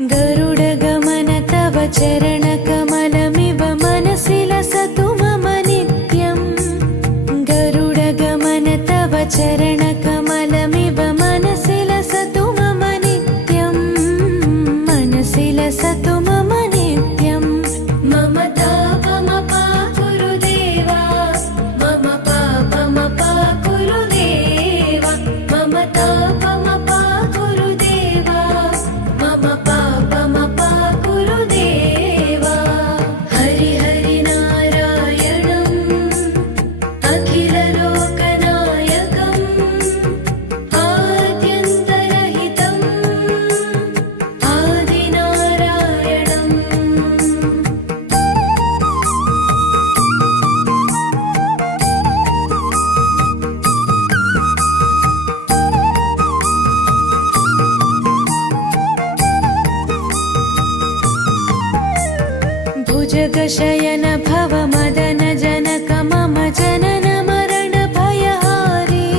गरुडगमन तव चरणकमलमिव मनसि लसतु मम नित्यम् गरुडगमन तव चरणकमलमिव मनसि लसतु मम नित्यम् मनसि लसतु मम नित्यम् मम तापमपा गुरुदेवा मम पापमपा गुरुदेवा मम तापमपा गुरुदेवा मम पापमपा गुरुदेवा हरि हरि नारायणम् अखिललोकनायकम् आद्यन्तरहितम् आदिनारायणम् भुजगशयन भव मदन जनक मम जनन मरण भयहारी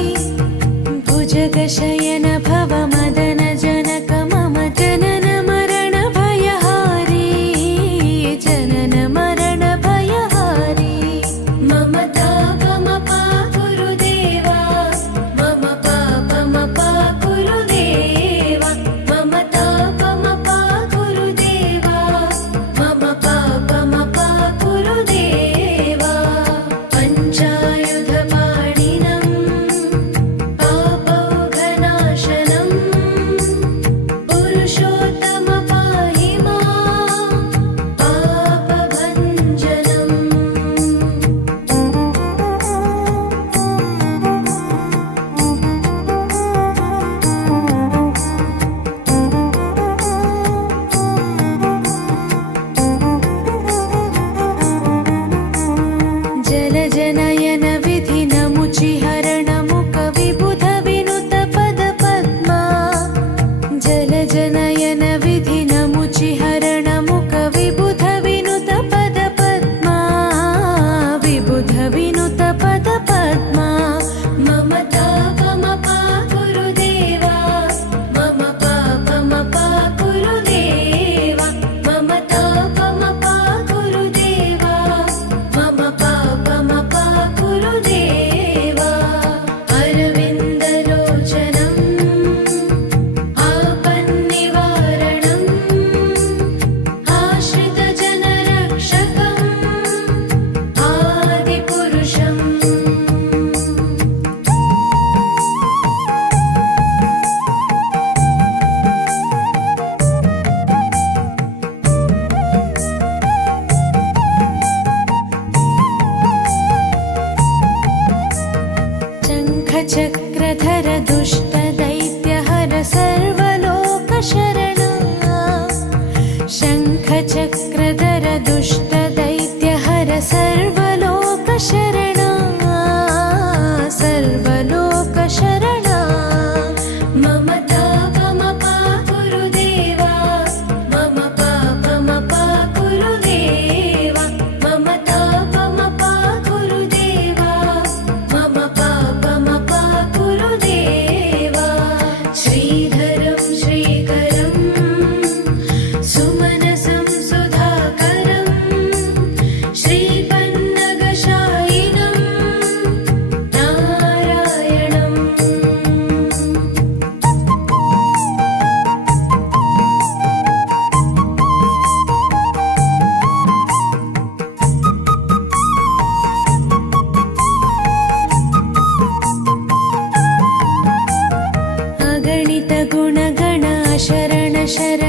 भुजगशयन भव मदन जनक मम जनन मरण भयहारी जनन मरण भयहारी मम तापमपा गुरुदेवा मम पापमपा गुरुदेवा मम तापमपा गुरुदेवा मम पापमपा गुरुदेवा पञ्चायुधपाणिनम् पापौघनाशनम् पुरुषोत्तम पाहि मां पापभञ्जनम् जलजनयन विधिनमुचिहरणमुख विबुध विनुत पद पद्मा जलजनयन विधिनमुचिहरणमुख विबुध विनुत पद पद्मा विबुध विनुत पद पद्मा मम तापमपा गुरुदेवा मम पापमपा गुरुदेवा मम तापमपा गुरुदेवा मम पापमपा गुरुदेवा अरविन्दलोचनम् आपन्निवारणम् आश्रितजनरक्षकम् आदिपुरुषम् शङ्खचक्रधर दुष्टदैत्यहर सर्वलोकशरणा शङ्खचक्रधर दुष्टदैत्यहर सर्वलोकशरणा सर्वलोकशरणा मम तापमपा गुरुदेवा मम पापमपा गुरुदेवा मम तापमपा गुरुदेवा मम पापमपा गुरुदेवा श्रीधरं श्रीकरं सुमनसं सुधाकरं श्रीपन्नगशायिनं नारायणम् अगणित गुणगण शरण शरण